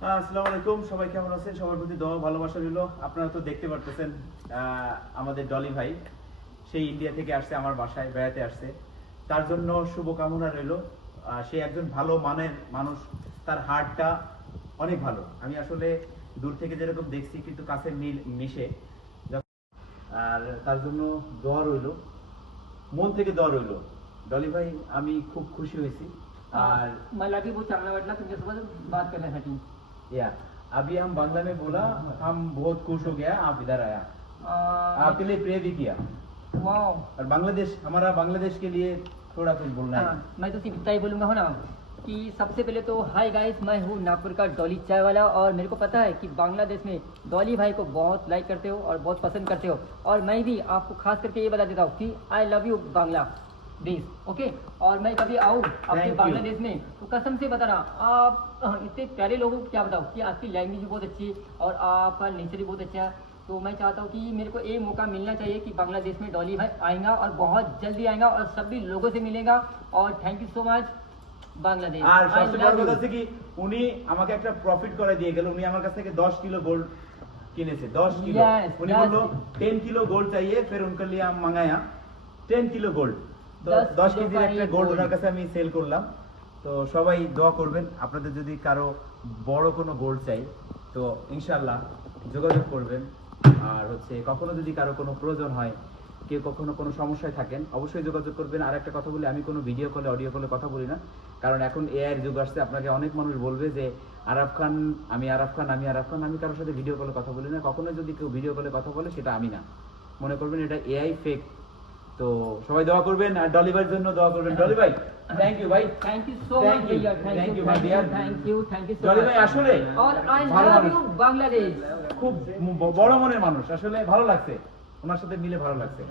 আসসালামু আলাইকুম, সবাই কেমন আছেন? সবার প্রতি দোয়া ভালোবাসা রইল। আপনারা তো দেখতে পারতেছেন আমাদের ডলি ভাই সেই ইন্ডিয়া থেকে আসছে, আমার বাসায় বেড়াতে আসছে। তার জন্য শুভকামনা রইল। সে একজন ভালো মানের মানুষ, তার হার্টটা অনেক ভালো। আমি আসলে দূর থেকে যেরকম দেখছি কিন্তু কাছে মিশে, আর তার জন্য দোয়া রইল, মন থেকে দোয়া রইল। ডলি ভাই, আমি খুব খুশি হয়েছি। আর मला भी बहुत चांगला वाटला तुमच्यासोबत बात करण्यासाठी. या अभी हम बांग्ला में बोला, हम बहुत खुश हो गया आप इधर आया, आपके लिए प्रे भी किया। वाओ. और बांग्लादेश, हमारा बांग्लादेश के लिए थोड़ा कुछ बोलना है। मैं तो सिर्फ इतना ही बोलूंगा हो ना कि सबसे पहले तो हाय गाइस, मैं हूँ नागपुर का डॉली चाय वाला और मेरे को पता है कि बांग्लादेश में डॉली भाई को बहुत लाइक करते हो और बहुत पसंद करते हो, और मैं भी आपको खास करके ये बता देता हूँ कि आई लव यू बांग्ला देश. ओके, और मैं कभी आऊँ आपके Thank you. बांग्लादेश में तो कसम से बता रहा, आप इतने प्यारे लोगों को क्या बताओ कि आपकी लैंग्वेज भी बहुत अच्छी है और आपका नेचर भी बहुत अच्छा है. तो मैं चाहता हूँ कि मेरे को ये मौका मिलना चाहिए कि बांग्लादेश में डॉली भाई आएगा और बहुत जल्दी आएगा और सभी लोगों से मिलेगा. और thank you so much Bangladesh. আর সবচেয়ে বড় কথা হচ্ছে কি, উনি আমাকে একটা প্রফিট করে দিয়ে গেল। উনি আমার কাছ থেকে 10 কিলো গোল্ড কিনেছে, 10 কিলো। Yes, উনি yes. বললো 10 किलो गोल्ड चाहिए, फिर उनके लिए हम मंगाया 10 किलो गोल्ड। তো 10 কিলো কেজির একটা gold। গোল্ড ওনার কাছে আমি সেল করলাম। তো সবাই দোয়া করবেন, আপনাদের যদি কারো বড় কোনো গোল্ড চাই তো ইনশাআল্লাহ যোগাযোগ করবেন। আর হচ্ছে কখনো যদি কারো কোনো প্রয়োজন হয়, কেউ কখনো কোনো সমস্যায় থাকেন, অবশ্যই যোগাযোগ করবেন। আর একটা কথা বলি, আমি কোনো ভিডিও কলে অডিও কলে কথা বলি না, কারণ এখন এআই এর যুগ আসছে। আপনাকে অনেক মানুষ বলবে যে আরাফ খান, আমি আরাফ খান, আমি আরাফ খান। আমি কারোর সাথে ভিডিও কলে কথা বলি না। কখনো যদি কেউ ভিডিও কলে কথা বলে সেটা আমি না, মনে করবেন এটা এআই ফেক। তো সবাই দোয়া করবেন আর ডলি ভাইয়ের জন্য দোয়া করবেন। ডলি ভাই, থ্যাংক ইউ ভাই, thank you so Thank much you. भैया. Thank thank you, you my dear. Thank you सो ডলি ভাই मच. আসলে और आई ভালো लव মানুষ, यू बांग्लादेश. খুব বড় মনের মানুষ। আসলে ভালো লাগছে, ওনার সাথে মিলে ভালো লাগছে।